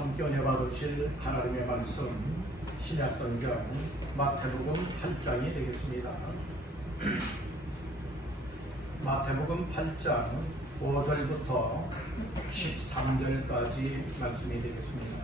함께 은혜 받으실 하나님의 말씀 신약성경 마태복음 8장이 되겠습니다. 마태복음 8장 5절부터 13절까지 말씀이 되겠습니다.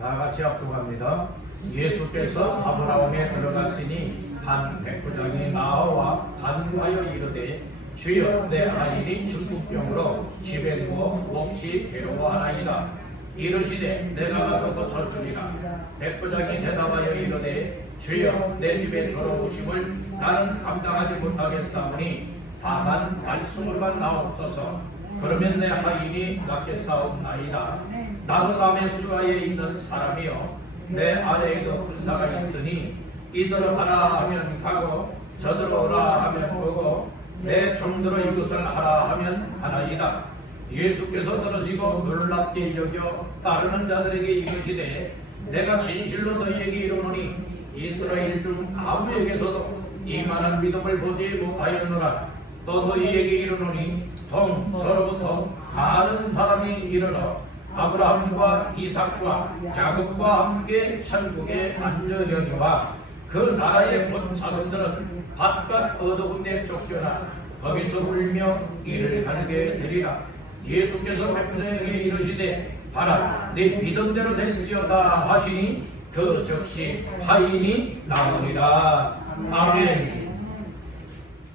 다같이 합독합니다. 예수께서 가버나움에 들어가시니 한 백부장이 나와 간구하여 이르되 주여 내 아이니 중풍병으로 집에 누워 몹시 괴로워하나이다. 이르시되 내가 가서 고쳐주리라. 백부장이 대답하여 이르되 주여 내 집에 들어오심을 나는 감당하지 못하겠사오니 다만 말씀으로만 나옵소서. 그러면 내 하인이 낫겠사옵나이다. 나도 남의 수하에 있는 사람이요 내 아래에도 군사가 있으니 이들어 가라 하면 가고 저들어 오라 하면 오고 내 종들어 이것을 하라 하면 하나이다. 예수께서 들으시고 놀랍게 여겨 따르는 자들에게 이르시되 내가 진실로 너희에게 이르노니 이스라엘 중 아무에게서도 이만한 믿음을 보지 못하였노라. 또 너희에게 이르노니 동서로부터 많은 사람이 이르러 아브라함과 이삭과 야곱과 함께 천국에 앉아 여기와 그 나라의 본 자손들은 바깥 어두운데 쫓겨나 거기서 울며 이를 갈게 되리라. 예수께서 백부장에게 이르시되 봐라 네 믿음대로 될지어다 하시니 그 즉시 하인이 나으리라. 아멘.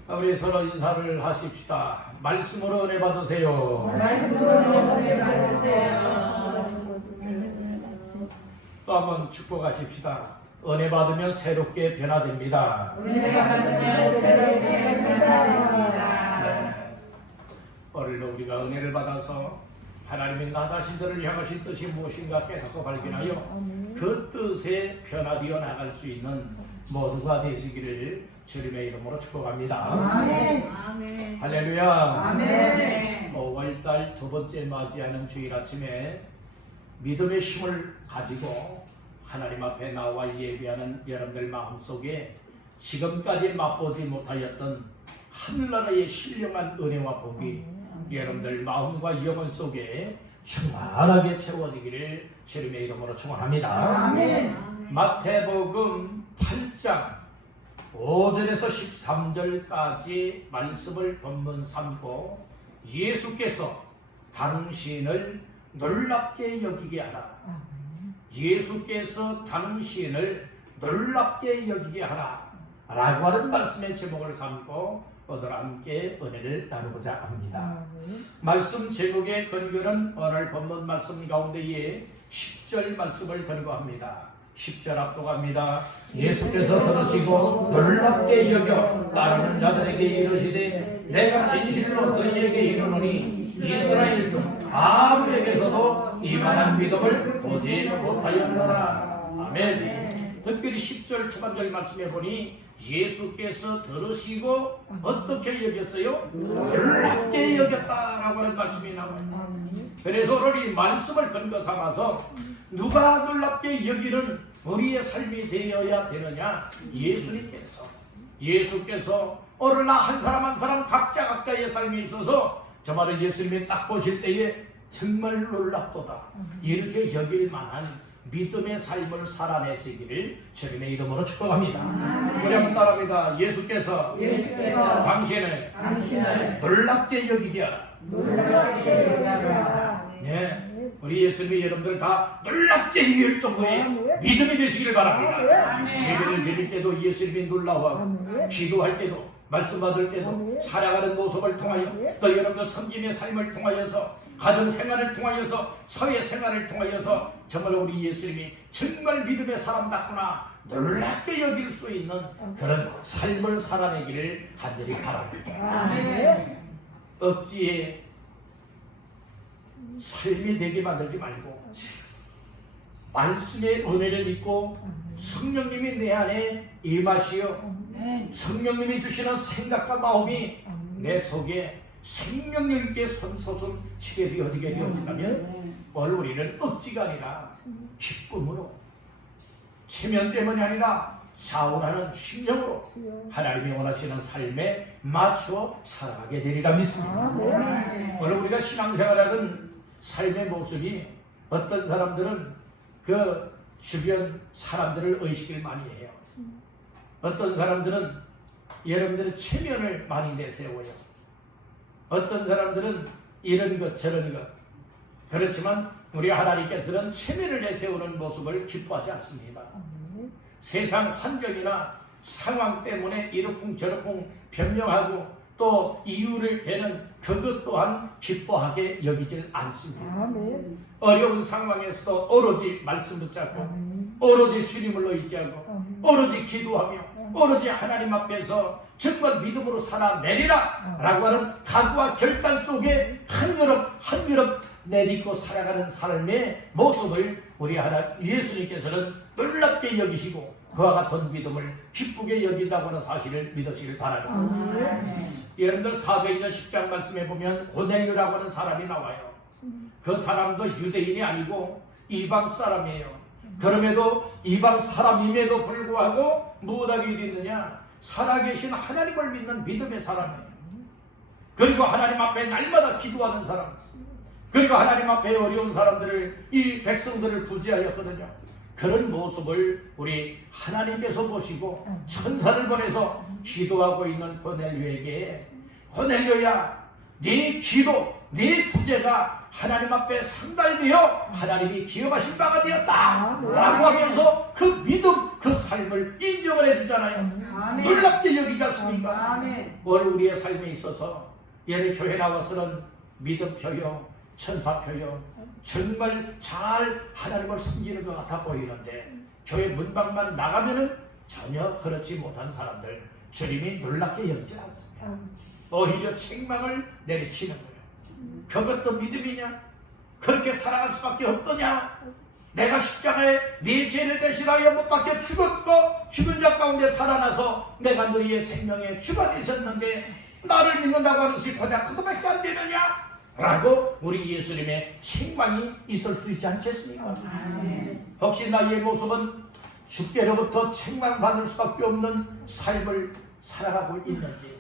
우리 서로 인사를 하십시다. 말씀으로 은혜 받으세요. 말씀으로 은혜 받으세요. 또 한번 축복하십시다. 은혜 받으면 새롭게 변화됩니다. 은혜 받으면 새롭게 변화됩니다. 네. 오늘도 우리가 은혜를 받아서 하나님이 나 자신들을 향하신 뜻이 무엇인가 깨닫고 발견하여 그 뜻에 변화되어 나갈 수 있는 모두가 되시기를 주님의 이름으로 축복합니다. 아멘. 할렐루야. 아멘. 5월달 두 번째 맞이하는 주일 아침에 믿음의 힘을 가지고 하나님 앞에 나와 예배하는 여러분들 마음속에 지금까지 맛보지 못하였던 하늘나라의 신령한 은혜와 복이 여러분들 마음과 영혼 속에 충만하게 채워지기를 주님의 이름으로 축원합니다. 아멘. 마태복음 8장 5절에서 13절까지 말씀을 본문 삼고 예수께서 당신을 놀랍게 여기게 하라. 예수께서 당신을 놀랍게 여기게 하라 라고 하는 말씀의 제목을 삼고 오늘 함께 은혜를 나누고자 합니다. 말씀 제목의 근거는 오늘 본문 말씀 가운데에 10절 말씀을 근거합니다. 10절 압독합니다. 예수께서 들으시고 놀랍게 여겨 따르는 자들에게 이르시되 내가 진실로 너희에게 이르노니 이스라엘 중 아무에게서도 이만한 믿음을 보지 못하였노라. 아멘. 특별히 10절 초반절 말씀해 보니 예수께서 들으시고 어떻게 여겼어요? 놀랍게 여겼다라고 하는 말씀이 나와요. 그래서 오늘 이 말씀을 근거 삼아서 누가 놀랍게 여기는 우리의 삶이 되어야 되느냐? 예수께서 오늘 나 한 사람 한 사람 각자의 삶에 있어서 저마다 예수님이 딱 보실 때에 정말 놀랍도다 이렇게 여길 만한 믿음의 삶을 살아내시기를 주님의 이름으로 축복합니다. 우리 한번 따라합니다. 예수께서 당신을 놀랍게 여기게 하라. 네, 우리 예수님이 여러분들 다 놀랍게 여길 정도의 믿음이 되시기를 바랍니다. 예배를 드릴 때도 예수님이 놀라워하고 기도할 때도 말씀 받을 때도 살아가는 모습을 통하여 또 여러분들 섬김의 삶을 통하여서 가정생활을 통하여서 사회생활을 통하여서 정말 우리 예수님이 정말 믿음의 사람답구나 놀랍게 여길 수 있는 그런 삶을 살아내기를 간절히 바랍니다. 억지에 삶이 되게 만들지 말고 말씀의 은혜를 잊고 성령님이 내 안에 임하시어 성령님이 주시는 생각과 마음이 내 속에 생명력 있게 솟음 치게 되어지게 되어진다면 오늘 우리는 억지가 아니라 기쁨으로 체면 때문이 아니라 샤워하는 심령으로 하나님이 원하시는 삶에 맞추어 살아가게 되리라 믿습니다. 오늘 우리가 신앙생활하는 삶의 모습이 어떤 사람들은 그 주변 사람들을 의식을 많이 해요. 어떤 사람들은 여러분들의 체면을 많이 내세워요. 어떤 사람들은 이런 것 저런 것. 그렇지만 우리 하나님께서는 체면을 내세우는 모습을 기뻐하지 않습니다. 세상 환경이나 상황 때문에 이러쿵저러쿵 변명하고 또 이유를 대는 그것 또한 기뻐하게 여기질 않습니다. 어려운 상황에서도 오로지 말씀 붙잡고 오로지 주님을 의지하고 오로지 기도하며 오로지 하나님 앞에서 정말 믿음으로 살아내리라 라고 하는 각오와 결단 속에 한 걸음 한 걸음 내딛고 살아가는 삶의 모습을 우리 예수님께서는 놀랍게 여기시고 그와 같은 믿음을 기쁘게 여긴다고 하는 사실을 믿으시길 바랍니다. 여러분들 사도행전 10장 말씀에 보면 고넬료라고 하는 사람이 나와요. 그 사람도 유대인이 아니고 이방 사람이에요. 그럼에도 이방 사람임에도 불구하고 무엇하게 됐느냐? 살아계신 하나님을 믿는 믿음의 사람이에요. 그리고 하나님 앞에 날마다 기도하는 사람, 그리고 하나님 앞에 어려운 사람들을, 이 백성들을 구제하였거든요. 그런 모습을 우리 하나님께서 보시고 천사를 보내서 기도하고 있는 고넬료에게 고넬료야, 네 기도, 네 구제가 하나님 앞에 상달되어 하나님이 기억하신 바가 되었다 라고 하면서 그 믿음, 그 삶을 인정을 해주잖아요. 놀랍게 여기지 않습니까? 오늘 우리의 삶에 있어서 예를 교회 나와서는 믿음표요, 천사표요, 정말 잘 하나님을 섬기는 것 같아 보이는데 교회 문방만 나가면은 전혀 그렇지 못한 사람들 주님이 놀랍게 여기지 않습니다. 오히려 책망을 내리치는 거예요. 그것도 믿음이냐? 그렇게 살아갈 수밖에 없더냐? 내가 십자가에 네 죄를 대신하여 못 박혀 죽었고 죽은 자 가운데 살아나서 내가 너희의 생명에 주가 되셨는데 나를 믿는다고 하는 것이 고작 그거밖에 안 되느냐? 라고 우리 예수님의 책망이 있을 수 있지 않겠습니까? 혹시 나의 모습은 주께로부터 책망받을 수밖에 없는 삶을 살아가고 있는지,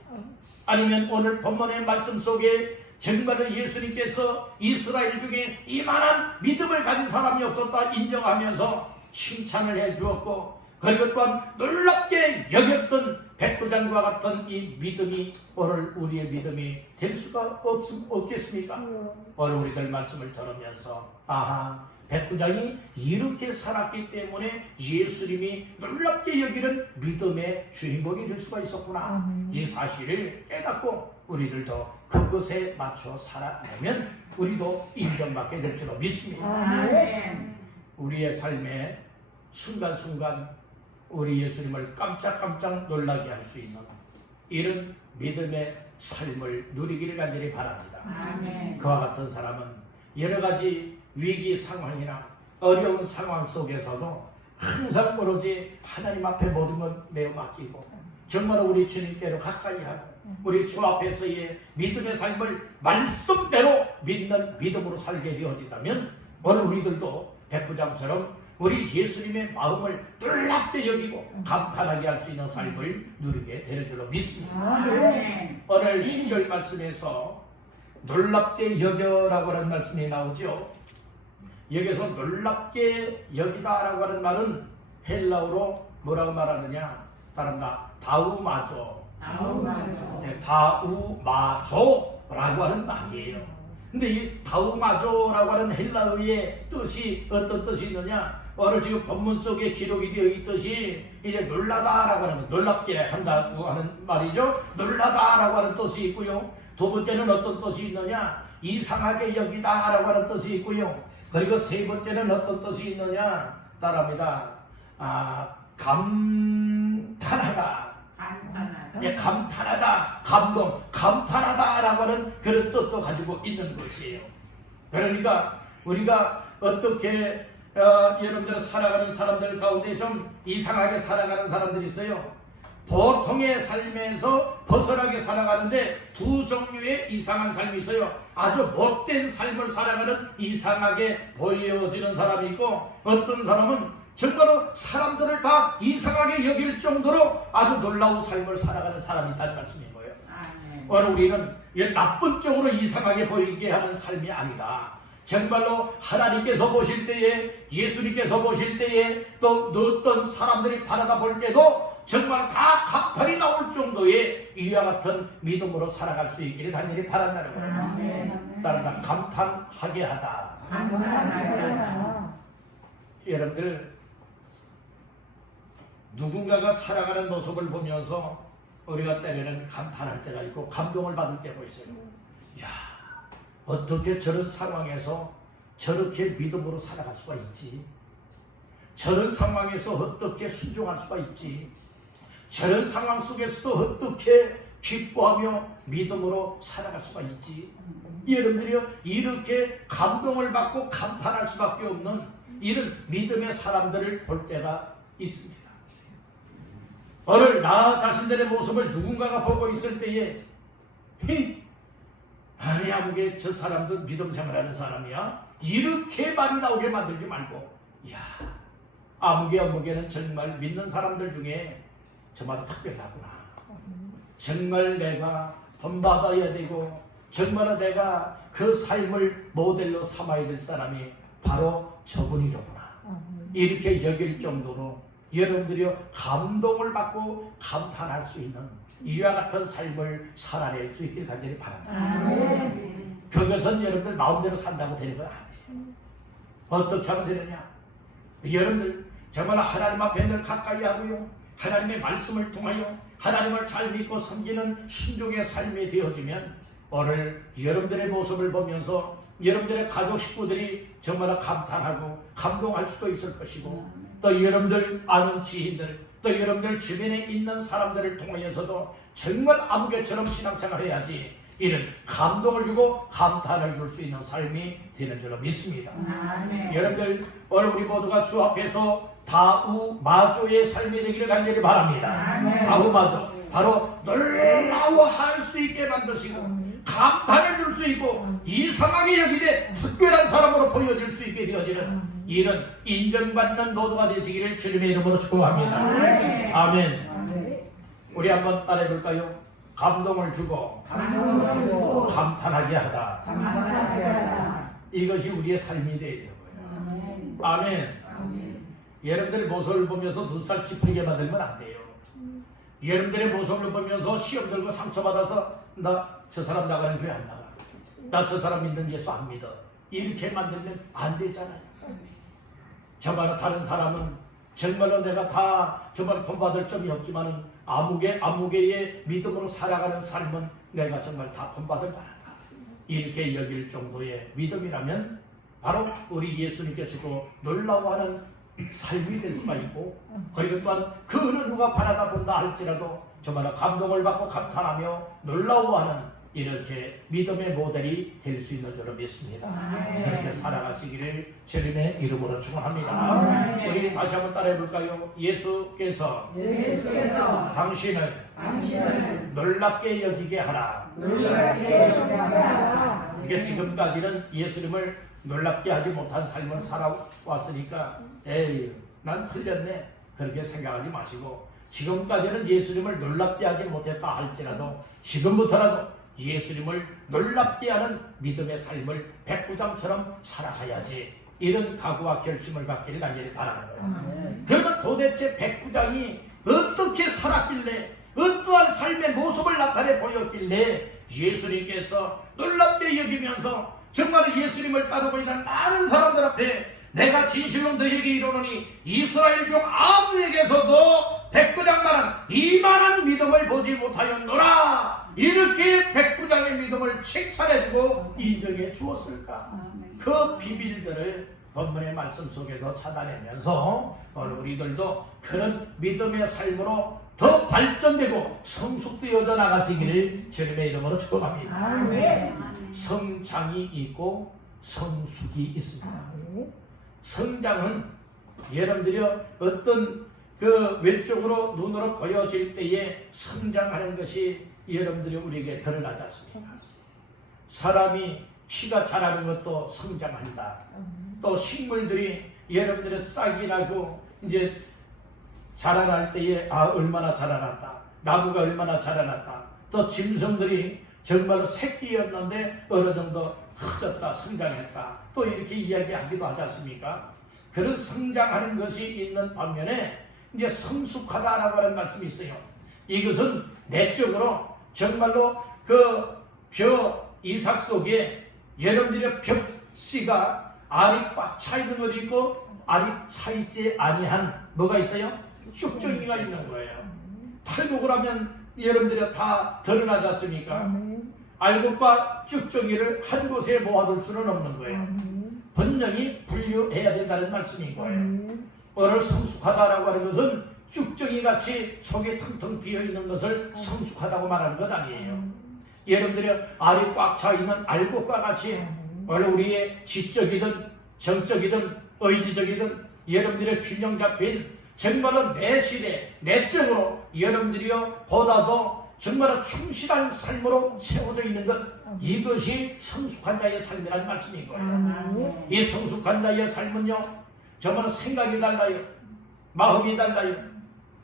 아니면 오늘 본문의 말씀 속에 정말로 예수님께서 이스라엘 중에 이만한 믿음을 가진 사람이 없었다 인정하면서 칭찬을 해주었고, 그리고 또한 놀랍게 여겼던 백부장과 같은 이 믿음이 오늘 우리의 믿음이 될 수가 없겠습니까? 오늘 우리들 말씀을 들으면서 아하, 백부장이 이렇게 살았기 때문에 예수님이 놀랍게 여기는 믿음의 주인공이 될 수가 있었구나. 이 사실을 깨닫고 우리들도 그것에 맞춰 살아내면 우리도 인정받게 될 줄로 믿습니다. 우리의 삶에 순간순간 우리 예수님을 깜짝깜짝 놀라게 할 수 있는 이런 믿음의 삶을 누리기를 간절히 바랍니다. 그와 같은 사람은 여러 가지 위기 상황이나 어려운 상황 속에서도 항상 오로지 하나님 앞에 모든 것 매우 맡기고 정말 우리 주님께로 가까이 하고 우리 주 앞에서의 믿음의 삶을 말씀대로 믿는 믿음으로 살게 되어진다면 오늘 우리들도 백부장처럼 우리 예수님의 마음을 놀랍게 여기고 감탄하게 할 수 있는 삶을 누리게 되는 줄로 믿습니다. 오늘 10절 말씀에서 놀랍게 여겨라고 하는 말씀이 나오죠. 여기서 놀랍게 여기다라고 하는 말은 헬라어로 뭐라고 말하느냐? 다른다. 다우마조. 네, 다우마조라고 하는 말이에요. 근데 이 다우마조라고 하는 헬라어의 뜻이 어떤 뜻이 있느냐? 오늘 지금 본문 속에 기록이 되어 있듯이 이제 놀라다라고 하는, 놀랍게 한다고 하는 말이죠. 놀라다라고 하는 뜻이 있고요. 두 번째는 어떤 뜻이 있느냐? 이상하게 여기다라고 하는 뜻이 있고요. 그리고 세 번째는 어떤 뜻이 있느냐? 따라합니다. 감탄하다. 네, 감탄하다, 감동, 감탄하다라고 하는 그런 뜻도 가지고 있는 것이에요. 그러니까 우리가 어떻게 여러분들 살아가는 사람들 가운데 좀 이상하게 살아가는 사람들이 있어요. 보통의 삶에서 벗어나게 살아가는데 두 종류의 이상한 삶이 있어요. 아주 못된 삶을 살아가는 이상하게 보여지는 사람이 있고, 어떤 사람은 정말로 사람들을 다 이상하게 여길 정도로 아주 놀라운 삶을 살아가는 사람이 있다는 말씀인 거예요. 오늘 우리는 나쁜 쪽으로 이상하게 보이게 하는 삶이 아니라 정말로 하나님께서 보실 때에, 예수님께서 보실 때에, 또 어떤 사람들이 바라다 볼 때도 정말 다 감탄이 나올 정도의 이와 같은 믿음으로 살아갈 수 있기를 간절히 바란다는 거예요. 따라서 감탄하게 하다. 여러분들, 누군가가 살아가는 모습을 보면서 우리가 때로는 감탄할 때가 있고 감동을 받을 때가 있어요. 야, 어떻게 저런 상황에서 저렇게 믿음으로 살아갈 수가 있지? 저런 상황에서 어떻게 순종할 수가 있지? 저런 상황 속에서도 어떻게 기뻐하며 믿음으로 살아갈 수가 있지? 여러분들이요, 이렇게 감동을 받고 감탄할 수밖에 없는 이런 믿음의 사람들을 볼 때가 있습니다. 오늘 나 자신들의 모습을 누군가가 보고 있을 때에 아니 아무게 저 사람도 믿음 생활하는 사람이야? 이렇게 말이 나오게 만들지 말고, 야, 아무개는 정말 믿는 사람들 중에 저마다 특별하구나. 정말 내가 본받아야 되고 정말 내가 그 삶을 모델로 삼아야 될 사람이 바로 저분이로구나. 이렇게 여길 정도로 여러분들이 감동을 받고 감탄할 수 있는 이와 같은 삶을 살아낼 수 있길 간절히 바랍니다. 그것은 여러분들 마음대로 산다고 되는 건 아니에요. 어떻게 하면 되느냐? 여러분들 정말 하나님 앞에 늘 가까이 하고요, 하나님의 말씀을 통하여 하나님을 잘 믿고 섬기는 순종의 삶이 되어지면 오늘 여러분들의 모습을 보면서 여러분들의 가족 식구들이 정말 감탄하고 감동할 수도 있을 것이고, 또 여러분들 아는 지인들, 또 여러분들 주변에 있는 사람들을 통하여서도 정말 아무개처럼 신앙생활을 해야지 이런 감동을 주고 감탄을 줄 수 있는 삶이 되는 줄로 믿습니다. 여러분들 오늘 우리 모두가 주 앞에서 다우마조의 삶이 되기를 간절히 바랍니다. 다우마조, 바로 놀라워할 수 있게 만드시고 감탄을 줄 수 있고 이상하게 여기되 특별한 사람으로 보여질 수 있게 되어지는 이런 인정받는 모두가 되시기를 주님의 이름으로 축복합니다. 아멘. 우리 한번 따라해 볼까요? 감동을 주고 감탄하게 하다. 이것이 우리의 삶이 되어야 되는 거예요. 아멘. 여러분들의 모습을 보면서 눈살 찌푸리게 만들면 안 돼요. 여러분들의 모습을 보면서 시험 들고 상처받아서 나 저 사람 나가는 교회 안 나가, 나 저 사람 믿는 예수 안 믿어, 이렇게 만들면 안 되잖아요. 정말 다른 사람은 정말로 내가 다 정말 본받을 점이 없지만은 아무개의 믿음으로 살아가는 삶은 내가 정말 다 본받을 만하다, 이렇게 여길 정도의 믿음이라면 바로 우리 예수님께서도 놀라워하는 삶이 될 수가 있고, 그리고 또한 그 어느 누가 바라다 본다 할지라도 정말 감동을 받고 감탄하며 놀라워하는 이렇게 믿음의 모델이 될 수 있는 줄로 믿습니다. 그렇게 살아가시기를 주님의 이름으로 축원합니다. 우리 다시 한번 따라해 볼까요? 예수께서 당신을 놀랍게 여기게 하라. 이게 지금까지는 예수님을 놀랍게 하지 못한 삶을 살아왔으니까 에이, 난 틀렸네, 그렇게 생각하지 마시고, 지금까지는 예수님을 놀랍게 하지 못했다 할지라도 지금부터라도 예수님을 놀랍게 하는 믿음의 삶을 백부장처럼 살아가야지, 이런 각오와 결심을 갖기를 간절히 바라는 거예요. 그러면 도대체 백부장이 어떻게 살았길래, 어떠한 삶의 모습을 나타내 보였길래 예수님께서 놀랍게 여기면서 정말 예수님을 따르고 있는 많은 사람들 앞에 내가 진실로 너희에게 이르노니 이스라엘 중 아무에게서도 백부장만한 이만한 믿음을 보지 못하였노라, 이렇게 백부장의 믿음을 칭찬해주고 인정해 주었을까? 그 비밀들을 본문의 말씀 속에서 찾아내면서 오늘 우리들도 그런 믿음의 삶으로 더 발전되고 성숙되어져 나가시기를 주님의 이름으로 축복합니다. 성장이 있고 성숙이 있습니다. 성장은 여러분들이 어떤 그 외적으로 눈으로 보여질 때에 성장하는 것이 여러분들이 우리에게 드러나지 않습니까? 사람이 키가 자라는 것도 성장한다. 또 식물들이 여러분들의 싹이 나고 이제 자라날 때에 얼마나 자라났다, 나무가 얼마나 자라났다. 또 짐승들이 정말로 새끼였는데 어느 정도 커졌다, 성장했다, 또 이렇게 이야기하기도 하지 않습니까? 그런 성장하는 것이 있는 반면에 이제 성숙하다라고 하는 말씀이 있어요. 이것은 내적으로 정말로 그 벼 이삭 속에 여러분들의 벽씨가 알이 꽉 차 있는 것도 있고 알이 차 있지 아니한 뭐가 있어요? 쭉정이가 있는 거예요. 탈곡을 하면 여러분들이 다 드러나지 않습니까? 알곡과 쭉정이를 한 곳에 모아둘 수는 없는 거예요. 분명히 분류해야 된다는 말씀인 거예요. 오늘 성숙하다라고 하는 것은 쭉정이 같이 속에 텅텅 비어있는 것을 성숙하다고 말하는 것 아니에요. 여러분들이 알이 꽉 차 있는 알곡과 같이 오늘 우리의 지적이든 정적이든 의지적이든 여러분들의 균형 잡힌 정말로 내 시대 내적으로 여러분들이요 보다도 정말로 충실한 삶으로 채워져 있는 것, 이것이 성숙한 자의 삶이라는 말씀인 거예요. 이 성숙한 자의 삶은요 정말로 생각이 달라요, 마음이 달라요.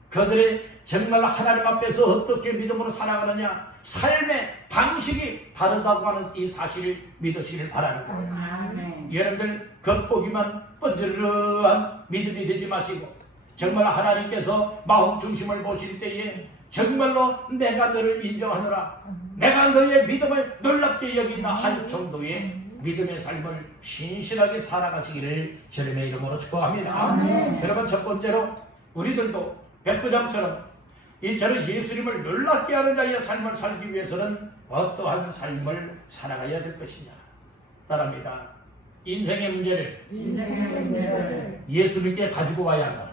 그들의 정말 하나님 앞에서 어떻게 믿음으로 살아가느냐, 삶의 방식이 다르다고 하는 이 사실을 믿으시길 바라는 거예요. 여러분들 겉보기만 뻔질러한 믿음이 되지 마시고 정말 하나님께서 마음 중심을 보실 때에 정말로 내가 너를 인정하노라, 내가 너의 믿음을 놀랍게 여긴다 할 정도의 믿음의 삶을 신실하게 살아가시기를 주님의 이름으로 축복합니다. 여러분, 첫 번째로 우리들도 백부장처럼 이처럼 예수님을 놀랍게 하는 자의 삶을 살기 위해서는 어떠한 삶을 살아가야 될 것이냐. 따릅니다. 인생의 문제를 예수님께 가지고 와야 한다.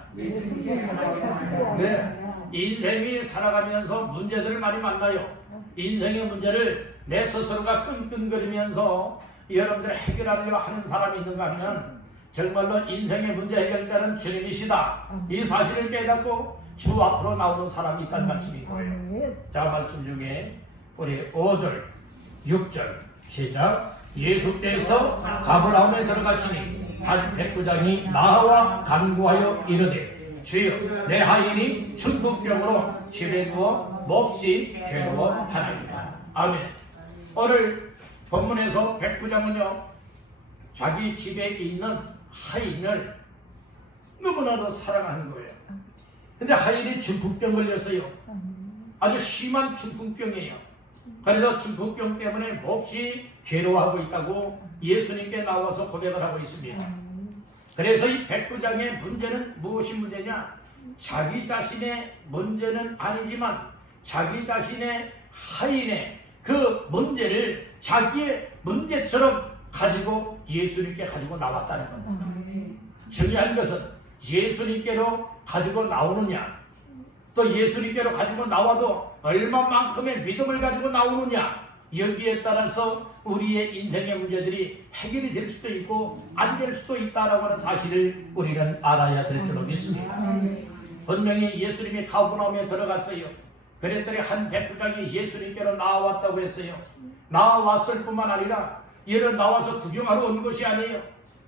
네. 인생이 살아가면서 문제들을 많이 만나요. 인생의 문제를 내 스스로가 끙끙거리면서 여러분들 해결하려고 하는 사람이 있는가 하면 정말로 인생의 문제 해결자는 주님이시다, 이 사실을 깨닫고 주 앞으로 나오는 사람이 있다는 말씀인 거예요. 자, 말씀 중에 우리 5절, 6절 시작. 예수께서 가버나움에 들어가시니 한 백부장이 나와 간구하여 이르되 주여, 내 하인이 중풍병으로 집에 누워 몹시 괴로워하나이다. 아멘. 오늘 본문에서 백부장은요 자기 집에 있는 하인을 너무나도 사랑하는 거예요. 근데 하인이 중풍병 걸렸어요. 아주 심한 중풍병이에요. 그래서 중풍병 때문에 몹시 괴로워하고 있다고 예수님께 나와서 고백을 하고 있습니다. 그래서 이 백부장의 문제는 무엇이 문제냐? 자기 자신의 문제는 아니지만 자기 자신의 하인의 그 문제를 자기의 문제처럼 가지고 예수님께 가지고 나왔다는 겁니다. 중요한 것은 예수님께로 가지고 나오느냐, 또 예수님께로 가지고 나와도 얼마만큼의 믿음을 가지고 나오느냐, 여기에 따라서 우리의 인생의 문제들이 해결이 될 수도 있고 안 될 수도 있다라고 하는 사실을 우리는 알아야 될 줄로 믿습니다. 분명히 예수님이 가버나움에 들어갔어요. 그랬더니 한 백부장이 예수님께로 나왔다고 했어요. 나왔을 뿐만 아니라 얘는 나와서 구경하러 온 것이 아니에요.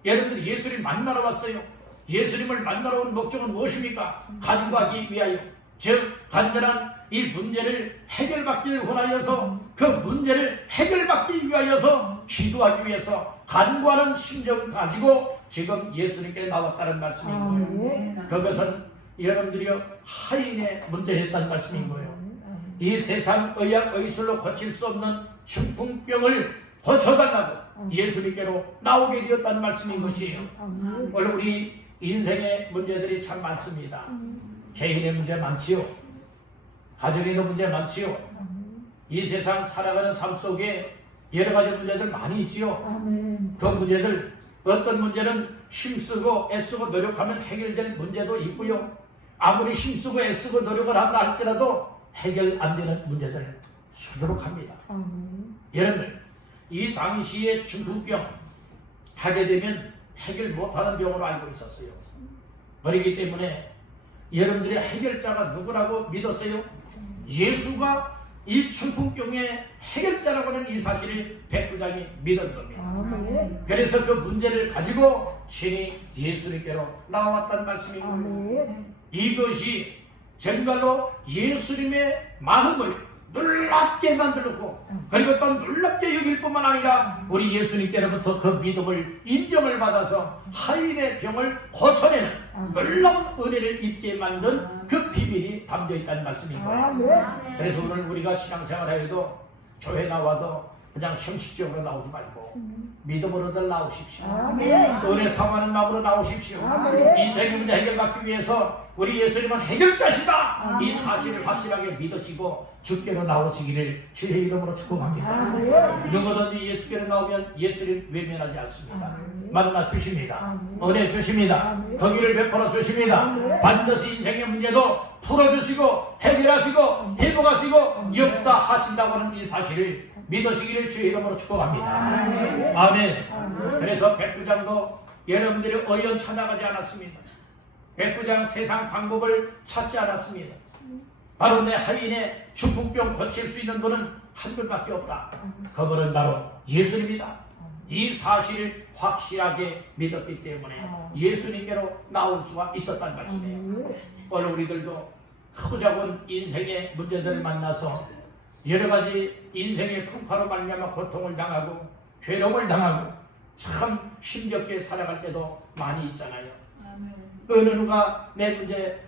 여러분들 예수님 만나러 왔어요. 예수님을 만나러 온 목적은 무엇입니까? 간구하기 위하여, 즉 간절한 이 문제를 해결받기를 원하여서 그 문제를 해결받기 위하여서 기도하기 위해서 간구하는 심정을 가지고 지금 예수님께 나왔다는 말씀인 거예요. 그것은 여러분들이 하인의 문제였다는 말씀인 거예요. 이 세상 의학 의술로 고칠 수 없는 중풍병을 고쳐달라고 예수님께로 나오게 되었다는 말씀인 것이에요. 원래 우리 인생의 문제들이 참 많습니다. 개인의 문제 많지요. 가정의 문제 많지요. 이 세상 살아가는 삶 속에 여러 가지 문제들 많이 있지요. 그 문제들, 어떤 문제는 힘쓰고 애쓰고 노력하면 해결될 문제도 있고요. 아무리 힘쓰고 애쓰고 노력을 한다 할지라도 해결 안 되는 문제들 수두룩합니다. 여러분들, 이 당시에 중풍병 하게 되면 해결 못하는 병으로 알고 있었어요. 그렇기 때문에 여러분들이 해결자가 누구라고 믿었어요? 예수가 이 중풍병의 해결자라고 하는 이 사실을 백부장이 믿은 겁니다. 그래서 그 문제를 가지고 신이 예수님께로 나왔다는 말씀입니다. 이것이 정말로 예수님의 마음을 놀랍게 만들었고 그리고 또 놀랍게 여길 뿐만 아니라 우리 예수님께로부터 그 믿음을 인정을 받아서 하인의 병을 고쳐내는 놀라운 은혜를 입게 만든 그 비밀이 담겨있다는 말씀인 거예요. 그래서 오늘 우리가 신앙생활을 교회 나와도 그냥 형식적으로 나오지 말고 믿음으로들 나오십시오. 은혜 사모하는 마음으로 나오십시오. 인생의 문제 해결받기 위해서 우리 예수님은 해결자시다. 이 사실을 확실하게 믿으시고 주께로 나오시기를 주의 이름으로 축복합니다. 누구든지 예수께로 나오면 예수를 외면하지 않습니다. 만나 주십니다. 은혜 주십니다. 거기를 베풀어 주십니다. 반드시 인생의 문제도 풀어주시고 해결하시고 회복하시고 역사하신다고 하는 이 사실을 믿으시기를 주의 이름으로 축복합니다. 아멘. 그래서 백부장도 여러분들이 의연 찾아가지 않았습니다. 백부장 세상 방법을 찾지 않았습니다. 바로 내 하인의 중풍병 고칠 수 있는 분은 한 분밖에 없다. 그분은 바로 예수님이다. 이 사실을 확실하게 믿었기 때문에 예수님께로 나올 수가 있었단 말씀이에요. 오늘 우리들도 크고 작은 인생의 문제들을 만나서 여러 가지 인생의 풍파로 말미암아 고통을 당하고 괴로움을 당하고 참 힘겹게 살아갈 때도 많이 있잖아요. 어느 누가 내 문제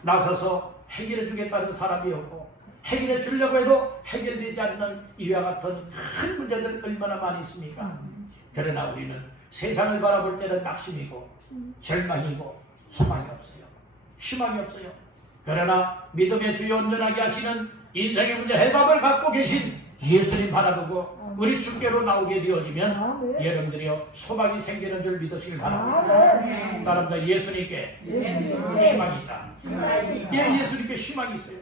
나서서 해결해 주겠다는 사람이 없고 해결해 주려고 해도 해결되지 않는 이와 같은 큰 문제들 얼마나 많이 있습니까? 그러나 우리는 세상을 바라볼 때는 낙심이고 절망이고 소망이 없어요. 희망이 없어요. 그러나 믿음의 주여 온전하게 하시는 인생의 문제 해답을 갖고 계신 예수님 바라보고 우리 주께로 나오게 되어지면 여러분들이요 소망이 생기는 줄 믿으시길 바랍니다. 따라합니다. 예수님께 희망이 있다. 예수님께 희망이 있어요.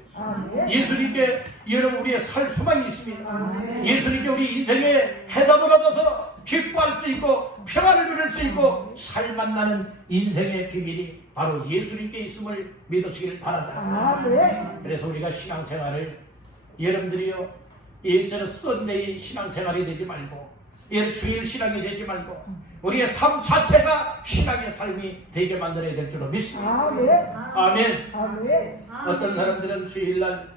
예수님께 여러분 우리의 살 소망이 있습니다. 예수님께 우리 인생의 해답을 얻어서 기뻐할 수 있고 평안을 누릴 수 있고 살 만나는 인생의 비밀이 바로 예수님께 있음을 믿으시길 바란다. 그래서 우리가 신앙생활을 여러분들이요 예전에 썬데이 신앙생활이 되지 말고 주일 신앙이 되지 말고 우리의 삶 자체가 신앙의 삶이 되게 만들어야 될 줄로 믿습니다. 아멘. 어떤 사람들은 주일날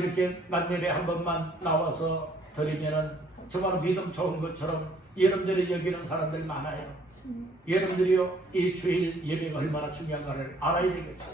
이렇게 만예배 한 번만 나와서 드리면은 정말 믿음 좋은 것처럼 여러분들이 여기는 사람들 많아요. 여러분들이요 이 주일 예배가 얼마나 중요한가를 알아야 되겠죠.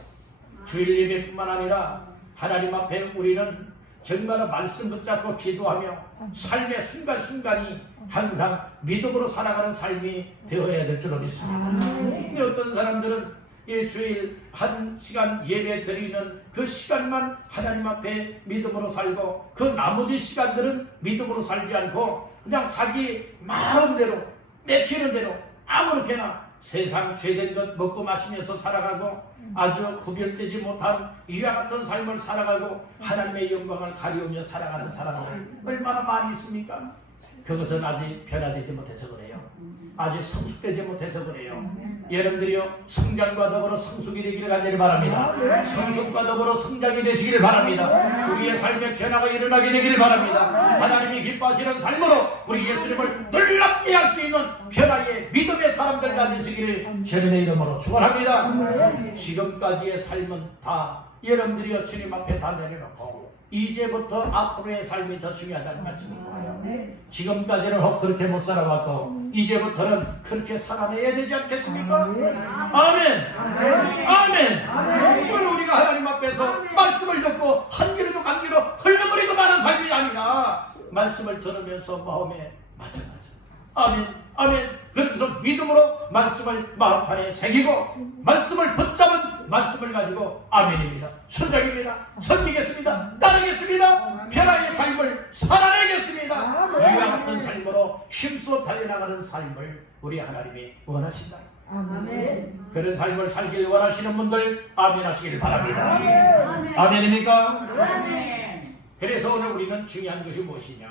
주일 예배뿐만 아니라 하나님 앞에 우리는 정말 말씀 붙잡고 기도하며 삶의 순간순간이 항상 믿음으로 살아가는 삶이 되어야 될 줄로 믿습니다. 근데 어떤 사람들은 이 주일 1시간 예배 드리는 그 시간만 하나님 앞에 믿음으로 살고 그 나머지 시간들은 믿음으로 살지 않고 그냥 자기 마음대로 내키는 대로 아무렇게나 세상 죄된 것 먹고 마시면서 살아가고 아주 구별되지 못한 이와 같은 삶을 살아가고 하나님의 영광을 가리우며 살아가는 사람들 얼마나 많이 있습니까? 그것은 아직 변화되지 못해서 그래요. 아직 성숙되지 못해서 그래요. 여러분들이요 성장과 더불어 성숙이 되기를 간절히 바랍니다. 성숙과 더불어 성장이 되시기를 바랍니다. 우리의 삶에 변화가 일어나게 되기를 바랍니다. 하나님이 기뻐하시는 삶으로 우리 예수님을 놀랍게 할 수 있는 변화의 믿음의 사람들과 되시기를 주님의 이름으로 축원합니다. 지금까지의 삶은 다 여러분들이요 주님 앞에 다 내려놓고 이제부터 앞으로의 삶이 더 중요하다는 말씀인 거예요. 지금까지는 혹 그렇게 못 살아왔고 이제부터는 그렇게 살아내야 되지 않겠습니까? 아멘. 아멘. 오늘 우리가 하나님 앞에서 말씀을 듣고 한 귀로도 간 귀로 흘러버리고 마는 삶이 아니라 말씀을 들으면서 마음에 맞아. 아멘. 아멘. 그래서 믿음으로 말씀을 마음판에 새기고 말씀을 붙잡은 말씀을 가지고 아멘입니다. 순장입니다. 섬기겠습니다. 따르겠습니다. 변화의 삶을 살아내겠습니다. 이와 같은 삶으로 힘써 달려나가는 삶을 우리 하나님이 원하신다. 아멘. 그런 삶을 살길 원하시는 분들 아멘 하시길 바랍니다. 아멘입니까? 아멘. 그래서 오늘 우리는 중요한 것이 무엇이냐?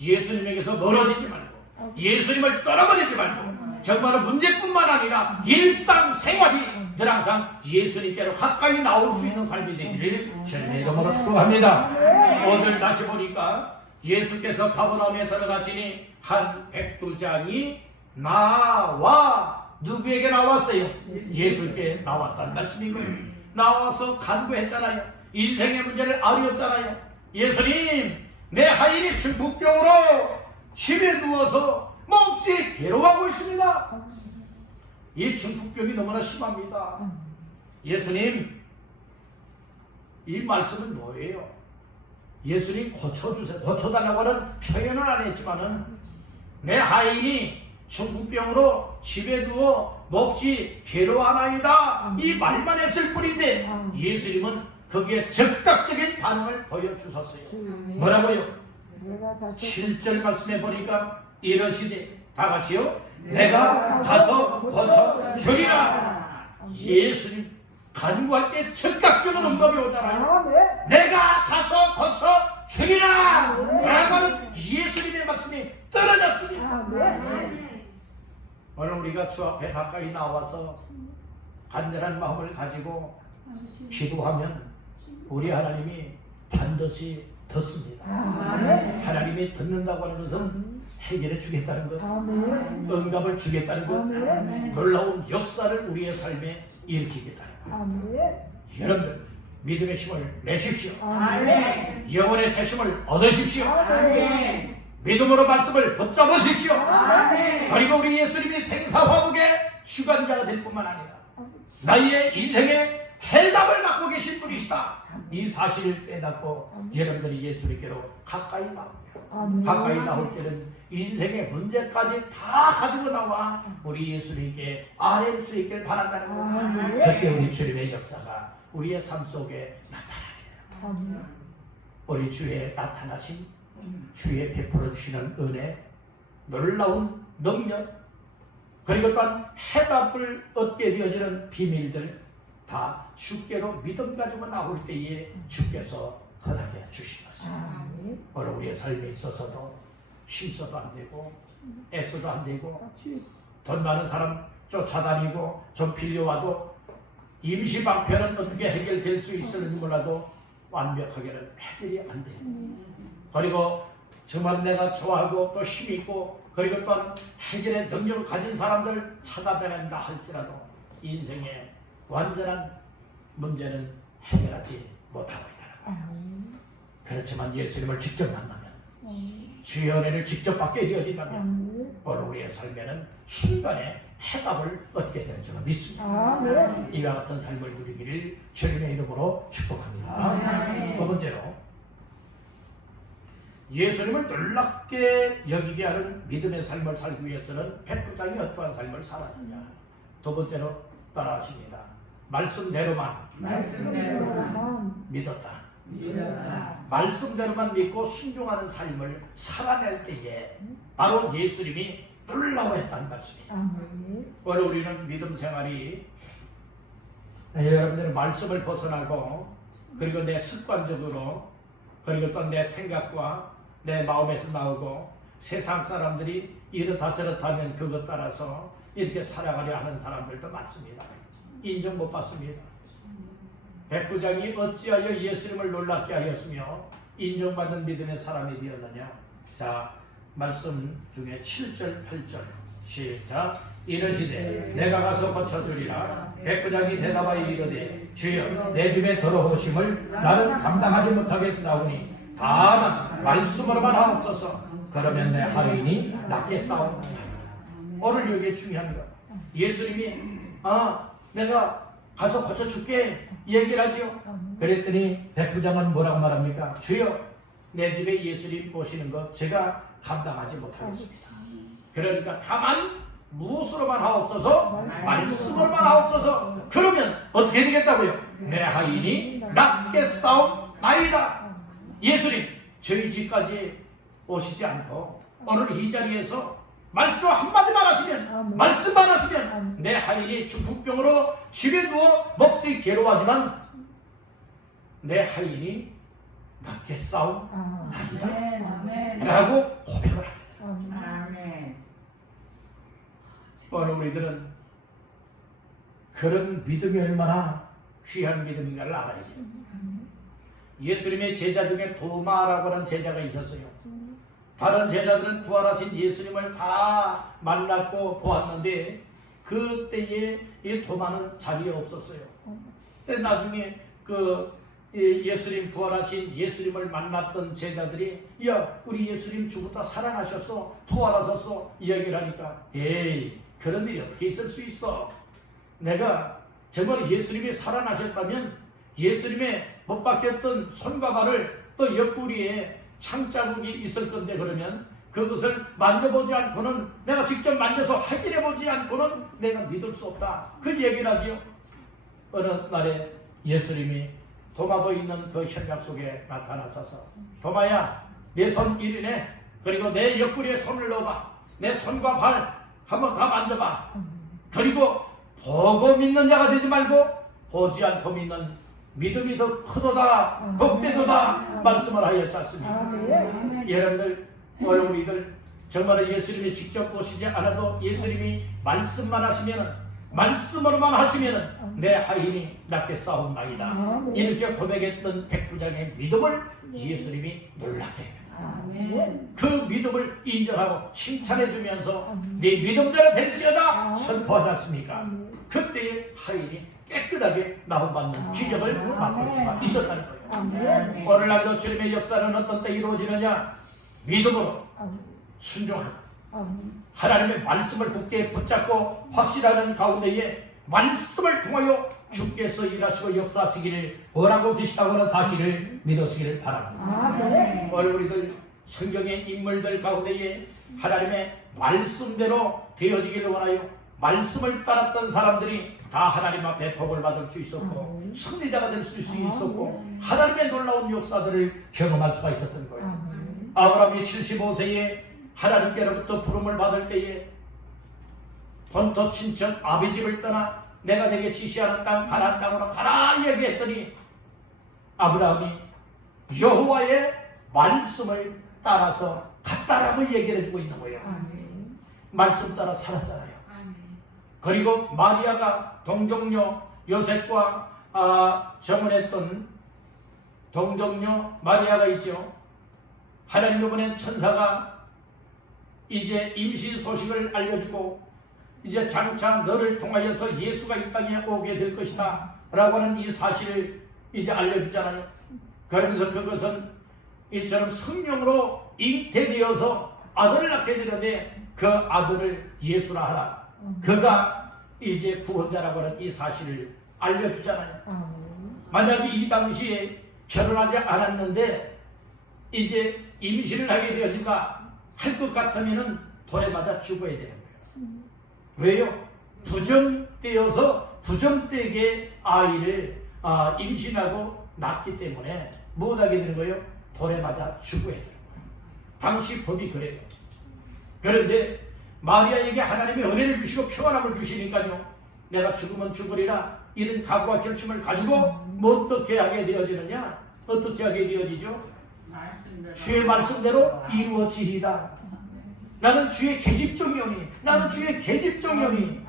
예수님에게서 멀어지지 말고 예수님을 떠나버리지 말고 정말 문제뿐만 아니라 일상생활이 늘 항상 예수님께로 가까이 나올 수 있는 삶이 되기를 주님의 이름으로 축복합니다. 5절 다시 보니까 예수께서 가버나움에 들어가시니 한 백부장이 나와 누구에게 나왔어요? 예수께 나왔다는 말씀인 거예요. 나와서 간구했잖아요. 인생의 문제를 아뢰었잖아요. 예수님, 내 하인이 중풍병으로 집에 누워서 몹시 괴로워하고 있습니다. 이 중풍병이 너무나 심합니다. 예수님, 이 말씀은 뭐예요? 예수님 고쳐주세요. 고쳐달라고 하는 표현은 안 했지만은 내 하인이 중풍병으로 집에 누워 몹시 괴로워하나이다, 이 말만 했을 뿐인데 예수님은 거기에 즉각적인 반응을 보여주셨어요. 뭐라고요? 7절 말씀해 보니까 이러시되, 다 같이요, 내가 가서 고쳐주리라. 예수님 간구할 때 즉각적으로 응답이 오잖아요. 내가 가서 고쳐주리라 라고 하는 예수님의 말씀이 떨어졌습니다. 오늘 우리가 주 앞에 가까이 나와서 간절한 마음을 가지고 기도하면 우리 하나님이 반드시 듣습니다. 하나님이 듣는다고 하는 것은 해결해 주겠다는 것, 응답을 주겠다는 것, 놀라운 역사를 우리의 삶에 일으키겠다는 것. 여러분들 믿음의 힘을 내십시오. 영혼의 새 힘을 얻으십시오. 믿음으로 말씀을 붙잡으십시오. 그리고 우리 예수님이 생사화복의 주관자가 될 뿐만 아니라 나의 인생의 해답을 맡고 계신 분이시다, 이 사실을 깨닫고 여러분들이 예수님께로 가까이 나옵니다. 가까이 나올 때는 인생의 문제까지 다 가지고 나와 우리 예수님께 아뢰일 수 있길 바란다는 것. 그때 우리 주님의 역사가 우리의 삶 속에 나타나게 됩니다. 우리 주의 나타나신, 주의 베풀어 주시는 은혜, 놀라운 능력, 그리고 또한 해답을 얻게 되어지는 비밀들 다 주께로 믿음 가지고 나올 때에 주께서 허락해 주신 것입니다. 오늘 우리의 삶에 있어서도 힘써도 안 되고 애써도 안 되고 돈 많은 사람 쫓아다니고 좀 빌려와도 임시방편은 어떻게 해결될 수 있을지 몰라도 완벽하게는 해결이 안 돼요. 그리고 정말 내가 좋아하고 또 힘있고 그리고 또 해결의 능력을 가진 사람들 찾아다닌다 할지라도 인생의 완전한 문제는 해결하지 못하고 있다. 그렇지만 예수님을 직접 만나면, 주의 은혜를 직접 받게 되어진다면 오늘 우리의 삶에는 순간에 해답을 얻게 되는 줄을 믿습니다. 이와 같은 삶을 누리기를 주님의 이름으로 축복합니다. 두 번째로, 예수님을 놀랍게 여기게 하는 믿음의 삶을 살기 위해서는 백부장이 어떠한 삶을 살았느냐. 두 번째로 따라하십니다. 말씀대로만 믿었다. 말씀대로만 믿고 순종하는 삶을 살아낼 때에 바로 예수님이 놀라워했다는 말씀이에요. 오늘 우리는 믿음 생활이 여러분들의 말씀을 벗어나고 그리고 내 습관적으로 그리고 또 내 생각과 내 마음에서 나오고 세상 사람들이 이렇다 저렇다 하면 그것 따라서 이렇게 살아가려 하는 사람들도 많습니다. 인정 못 받습니다. 백부장이 어찌하여 예수님을 놀랍게 하였으며 인정받는 믿음의 사람이 되었느냐. 자, 말씀 중에 7절 8절 시작. 이르시되 내가 가서 고쳐주리라. 백부장이 대답하여 이르되 주여, 내 집에 들어오심을 나는 감당하지 못하겠사오니 다만 말씀으로만 하옵소서. 그러면 내 하인이 낫게 싸우리라. 오늘 여기에 중요한 것, 예수님이 내가 가서 고쳐줄게 얘기를 하죠. 그랬더니 백부장은 뭐라고 말합니까? 주여, 내 집에 예수님 오시는 것 제가 감당하지 못하겠습니다. 그러니까 다만 무엇으로만 하옵소서, 말씀으로만 하옵소서. 그러면 어떻게 되겠다고요? 내 하인이 낫게 싸움나이다. 예수님 저희 집까지 오시지 않고 오늘 이 자리에서 말씀 한마디만 하시면, 말씀만 하시면 내 하인이 중풍병으로 집에 누워 몹시 괴로워하지만 내 하인이 낫게 싸움나이다 라고 고백을 합니다. 오늘 우리들은 그런 믿음이 얼마나 귀한 믿음인가를 알아야 돼요. 예수님의 제자 중에 도마라고 하는 제자가 있었어요. 다른 제자들은 부활하신 예수님을 다 만났고 보았는데 그때에 이 도마는 자리에 없었어요. 나중에 그 예수님 부활하신 예수님을 만났던 제자들이 야 우리 예수님 죽었다 살아나셨어 부활하셨어 이야기를 하니까 에이 그런 일이 어떻게 있을 수 있어. 내가 정말 예수님이 살아나셨다면 예수님의 못 박혔던 손과 발을 또 옆구리에 창자국이 있을 건데 그러면 그것을 만져보지 않고는 내가 직접 만져서 확인해보지 않고는 내가 믿을 수 없다. 그 얘기를 하지요. 어느 날에 예수님이 도마도 있는 그 현장 속에 나타나셔서 도마야 내 손 이리네 그리고 내 옆구리에 손을 넣어봐 내 손과 발 한번 다 만져봐 그리고 보고 믿는 자가 되지 말고 보지 않고 믿는 믿음이 더 크도다 복되도다 말씀을 하였지 않습니까? 여러분들 우리들 정말 예수님이 직접 오시지 않아도 예수님이 말씀만 하시면은 말씀으로만 하시면은 내 하인이 낫게 싸움나이다 이렇게 고백했던 백부장의 믿음을 예수님이 놀라게 해요. 그 믿음을 인정하고 칭찬해주면서 네 믿음대로 될지어다 선포하지 않습니까? 그때의 하인이 깨끗하게 나음받는 기적을 맛볼 수가 있었다는 거예요. 오늘날도 주님의 역사는 어떤 때 이루어지느냐? 믿음으로 순종하는 하나님의 말씀을 굳게 붙잡고 확실하는 가운데에 말씀을 통하여 주께서 일하시고 역사하시기를 원하고 계시다고 하는 사실을 믿으시기를 바랍니다. 오늘 우리들 성경의 인물들 가운데에 하나님의 말씀대로 되어지기를 원하여 말씀을 따랐던 사람들이 다 하나님 앞에 복을 받을 수 있었고 승리자가 될 수 있었고 하나님의 놀라운 역사들을 경험할 수가 있었던 거예요. 아브라함이 75세에 하나님께로부터 부름을 받을 때에 본토 친척 아비집을 떠나 내가 내게 지시하는 땅 가나안 땅으로 가라 얘기했더니 아브라함이 여호와의 말씀을 따라서 갔다라고 얘기를 해주고 있는 거예요. 말씀 따라 살았잖아요. 그리고 마리아가 동정녀 요셉과 정혼했던 동정녀 마리아가 있죠. 하나님이 보낸 천사가 이제 임신 소식을 알려주고 이제 장차 너를 통하여서 예수가 이 땅에 오게 될 것이다 라고 하는 이 사실을 이제 알려주잖아요. 그러면서 그것은 이처럼 성령으로 잉태되어서 아들을 낳게 되는데 그 아들을 예수라 하라. 그가 이제 구원자라고 하는 이 사실을 알려주잖아요. 만약에 이 당시에 결혼하지 않았는데 이제 임신을 하게 되어진다 할 것 같으면은 돌에 맞아 죽어야 되는 거예요. 왜요? 부정되어서 부정되게 아이를 임신하고 낳기 때문에 못하게 되는 거예요? 돌에 맞아 죽어야 되는 거예요. 당시 법이 그래요. 그런데 마리아에게 하나님이 은혜를 주시고 평안함을 주시니까요. 내가 죽으면 죽으리라 이런 각오와 결심을 가지고 뭐 어떻게 하게 되어지느냐? 어떻게 하게 되어지죠? 주의 말씀대로 이루어지리다. 나는 주의 계집종이오니 나는 주의 계집종이오니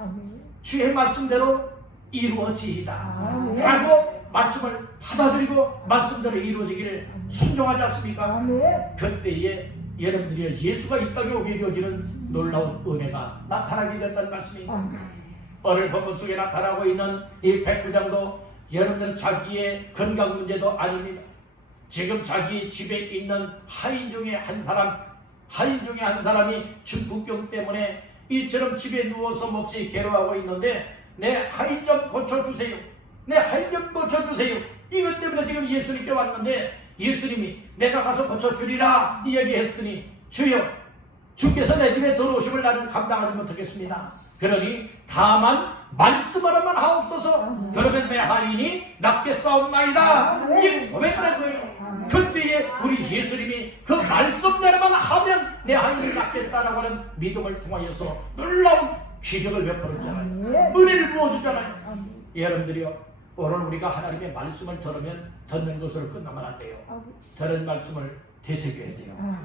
주의 말씀대로 이루어지리다 라고 말씀을 받아들이고 말씀대로 이루어지기를 순종하지 않습니까? 그때에 여러분들이 예수가 이 땅에 오게 되어지는 놀라운 은혜가 나타나게 됐다는 말씀입니다. 오늘 본문 속에 나타나고 있는 이 백부장도 여러분들은 자기의 건강 문제도 아닙니다. 지금 자기 집에 있는 하인 중에 한 사람이 중풍병 때문에 이처럼 집에 누워서 몹시 괴로워하고 있는데 내 하인 좀 고쳐주세요. 내 하인 좀 고쳐주세요. 이것 때문에 지금 예수님께 왔는데 예수님이 내가 가서 고쳐주리라 이야기했더니 주여 주께서 내 집에 들어오심을 나는 감당하지 못하겠습니다. 그러니 다만 말씀하라만 하옵소서. 그러면 내 하인이 낫게 싸움나이다. 이 고백을 한 거예요. 그때에 우리 예수님이 그 말씀대로만 하면 내 하인이 낫겠다라고 하는 믿음을 통하여서 놀라운 기적을 베풀었잖아요. 은혜를 부어주잖아요. 여러분들이요, 오늘 우리가 하나님의 말씀을 들으면 듣는 것으로 끝나면 안 돼요. 들은 말씀을 되새겨야 돼요.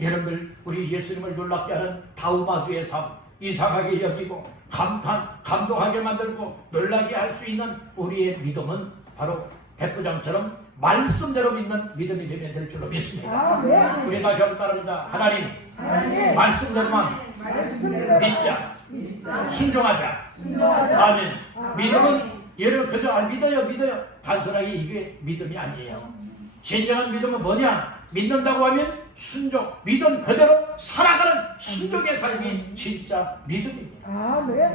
여러분들, 우리 예수님을 놀랍게 하는 다우마주의 삶, 이상하게 여기고 감동하게 만들고 놀라게 할 수 있는 우리의 믿음은 바로 백부장처럼 말씀대로 믿는 믿음이 되면 될 줄로 믿습니다. 우리 다시 한번 따릅니다. 하나님 말씀대로만 믿자, 순종하자. 아멘. 믿음은 여러분 그저 믿어요 단순하게 이게 믿음이 아니에요. 진정한 믿음은 뭐냐? 믿는다고 하면 순종, 믿음 그대로 살아가는 순종의 삶이 진짜 믿음입니다.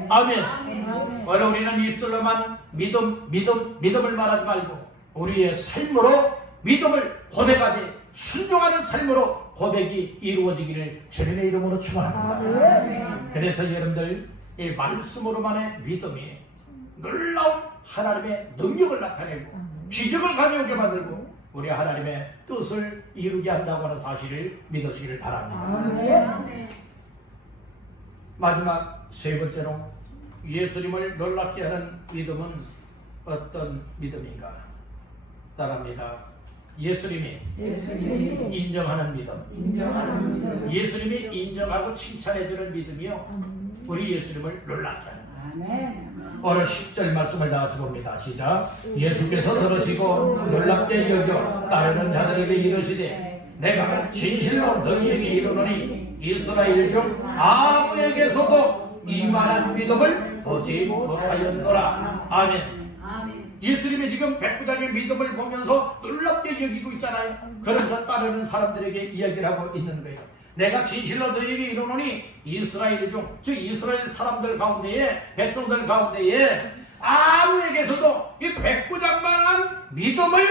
아멘. 원래 우리는 입술로만 믿음을 말하지 말고 우리의 삶으로 믿음을 고백하되 순종하는 삶으로 고백이 이루어지기를 주님의 이름으로 축원합니다. 그래서 여러분들 이 말씀으로만의 믿음이 놀라운 하나님의 능력을 나타내고 기적을 가져오게 만들고 우리 하나님의 뜻을 이루게 한다고 하는 사실을 믿으시기를 바랍니다. 마지막 세 번째로 예수님을 놀랍게 하는 믿음은 어떤 믿음인가? 따라합니다. 예수님이 인정하는 믿음. 예수님이 인정하고 칭찬해주는 믿음이요. 우리 예수님을 놀랍게 하는. 오늘 10절 말씀을 다 같이 봅니다. 시작. 예수께서 들으시고 놀랍게 여겨 따르는 자들에게 이르시되 내가 진실로 너희에게 이르노니 이스라엘 중 아무에게서도 이만한 믿음을 보지 못하였노라. 아멘. 예수님이 지금 백부장의 믿음을 보면서 놀랍게 여기고 있잖아요. 그러면서 따르는 사람들에게 이야기를 하고 있는 거예요. 내가 진실로 너희에게 이르노니 이스라엘 중, 즉 이스라엘 사람들 가운데에, 백성들 가운데에 아무에게서도 이 백부장만한 믿음을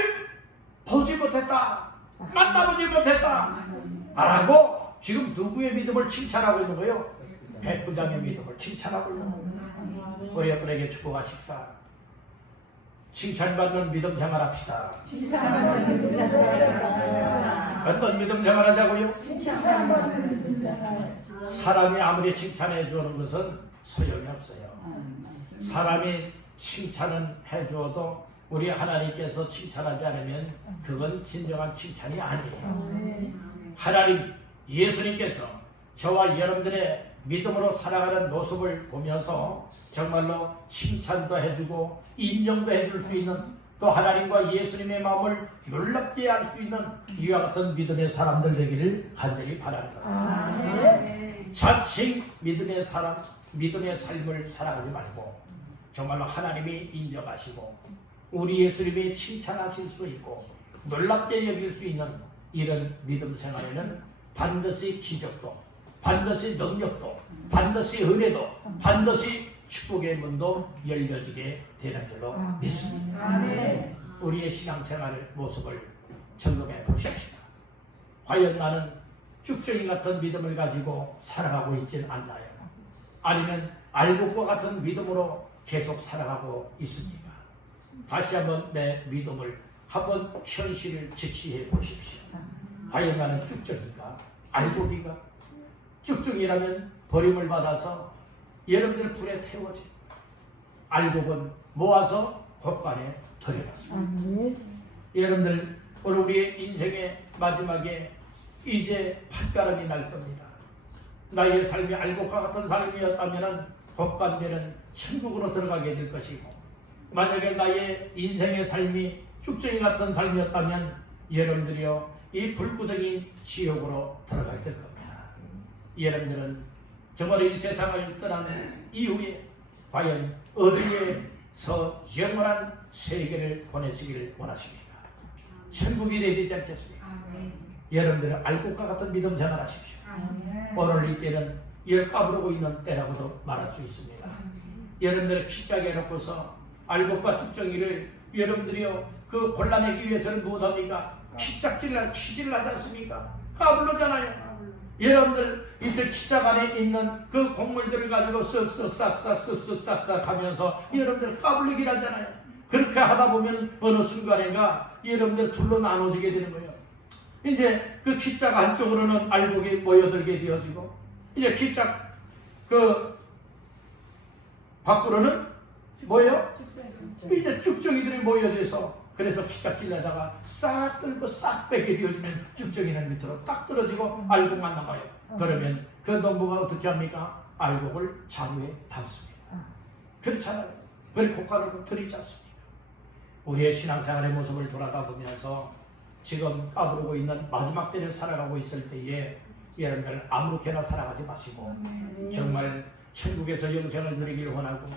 보지 못했다, 만나보지 못했다 라고 지금 누구의 믿음을 칭찬하고 있는 거예요? 백부장의 믿음을 칭찬하고 있는 거예요. 우리 여러분에게 축복하십시다. 칭찬받는 믿음 생활합시다. 어떤 믿음 생활하자고요? 사람이 아무리 칭찬해 주는 것은 소용이 없어요. 사람이 칭찬은 해주어도 우리 하나님께서 칭찬하지 않으면 그건 진정한 칭찬이 아니에요. 하나님 예수님께서 저와 여러분들의 믿음으로 살아가는 모습을 보면서 정말로 칭찬도 해주고 인정도 해줄 수 있는, 또 하나님과 예수님의 마음을 놀랍게 할 수 있는 이와 같은 믿음의 사람들 되기를 간절히 바랍니다. 자칭 믿음의 사람, 믿음의 삶을 살아가지 말고 정말로 하나님이 인정하시고 우리 예수님이 칭찬하실 수 있고 놀랍게 여길 수 있는 이런 믿음 생활에는 반드시 기적도, 반드시 능력도, 반드시 은혜도, 반드시 축복의 문도 열려지게 되는 줄로 믿습니다. 우리의 신앙생활 모습을 점검해 보십시다. 과연 나는 쭉정이 같은 믿음을 가지고 살아가고 있지는 않나요? 아니면 알곡과 같은 믿음으로 계속 살아가고 있습니까? 다시 한번 내 믿음을 한번 현실을 직시해 보십시오. 과연 나는 쭉정인가? 알곡인가? 쭉정이라면 버림을 받아서 여러분들 불에 태워져. 알곡은 모아서 곳간에 들여놨습니다. 여러분들 오늘 우리의 인생의 마지막에 이제 판가름이 날 겁니다. 나의 삶이 알곡과 같은 삶이었다면 곳간되는 천국으로 들어가게 될 것이고, 만약에 나의 인생의 삶이 쭉정이 같은 삶이었다면 여러분들이요 이 불구덩이 지옥으로 들어가게 될 겁니다. 여러분들은 정말 이 세상을 떠난 이후에 과연 어디에서 영원한 세계를 보내시기를 원하십니까? 천국이 되지 않겠습니까? 여러분들은 알곡과 같은 믿음 생활하십시오. 오늘 이때는 이를 까부르고 있는 때라고도 말할 수 있습니다. 여러분들의 키작해 놓고서 알곡과 쭉정이를 여러분들이요 그 골라내기 위해서는 무엇합니까? 키질을 하지 않습니까? 까불러잖아요. 여러분들 이제 키작 안에 있는 그 곡물들을 가지고 쓱쓱 하면서 여러분들 까불리기를 하잖아요. 그렇게 하다 보면 어느 순간인가 여러분들 둘로 나눠지게 되는 거예요. 이제 그 키작 안쪽으로는 알곡이 모여들게 되어지고, 이제 키작 그 밖으로는 뭐예요? 이제 쭉정이들이 모여져서, 그래서 키작 찔려다가 싹 들고 싹 빼게 되어지면 쭉정이는 밑으로 딱 떨어지고 알곡만 남아요. 그러면 그 농부가 어떻게 합니까? 알곡을 자루에 담습니다. 그렇잖아요. 그리고 곡간을 들이지 않습니까? 우리의 신앙생활의 모습을 돌아다 보면서 지금 까부르고 있는 마지막 때를 살아가고 있을 때에 여러분들 아무렇게나 살아가지 마시고 정말 천국에서 영생을 누리기를 원하고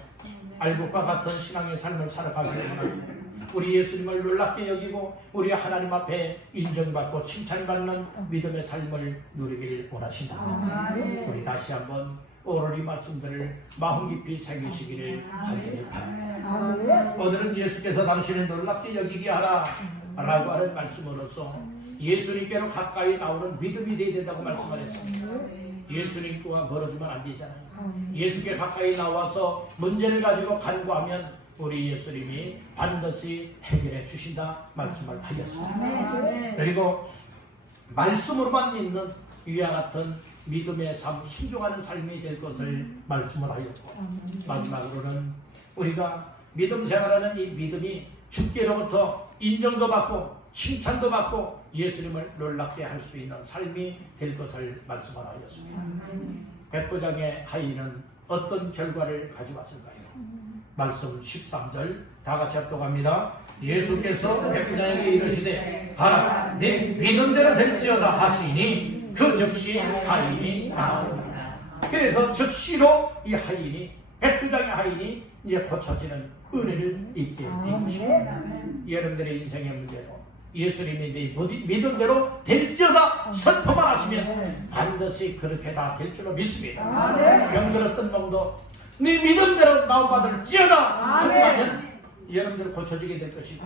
알곡과 같은 신앙의 삶을 살아가기를 원합니다. 우리 예수님을 놀랍게 여기고 우리 하나님 앞에 인정받고 칭찬받는 믿음의 삶을 누리길 원하신다면 우리 다시 한번 오늘 이 말씀들을 마음 깊이 새기시기를 간절히 바랍니다. 오늘은 예수께서 당신을 놀랍게 여기게 하라 라고 하는 말씀으로써 예수님께로 가까이 나오는 믿음이 되어야 된다고 말씀하셨습니다. 예수님과 멀어지면 안 되잖아요. 예수께 가까이 나와서 문제를 가지고 간구하면 우리 예수님이 반드시 해결해 주신다 말씀을 하셨습니다. 그리고 말씀으로만 있는 위와 같은 믿음의 삶, 순종하는 삶이 될 것을 말씀을 하였고 마지막으로는 우리가 믿음 생활하는 이 믿음이 주께로부터 인정도 받고 칭찬도 받고 예수님을 놀랍게 할 수 있는 삶이 될 것을 말씀을 하였습니다. 백부장의 하인은 어떤 결과를 가져왔을까요? 말씀 13절 다 같이 합독합니다. 예수께서 백부장에게 이르시되 가라 내 믿음대로 될지어다 하시니 그 즉시 하인이 나으리라. 그래서 즉시로 이 하인이 백부장의 하인이 이제 고쳐지는 은혜를 입게 된 것입니다. 여러분들의 인생의 문제로 예수님이 네 믿음대로 될지어다 선포만 하시면 반드시 그렇게 다 될 줄로 믿습니다. 병들었던 놈도 네 믿음대로 나오받을지어다 하면 여러분들 고쳐지게 될 것이고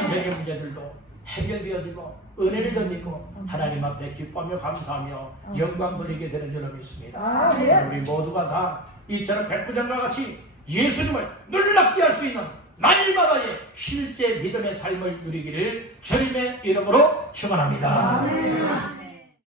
인생의 문제들도 해결되어지고 은혜를 덧입고 하나님 앞에 기뻐하며 감사하며 영광 돌리게 되는 줄로 믿습니다. 우리 모두가 다 이처럼 백부장과 같이 예수님을 놀랍게 할 수 있는 날마다의 실제 믿음의 삶을 누리기를 주님의 이름으로 축원합니다.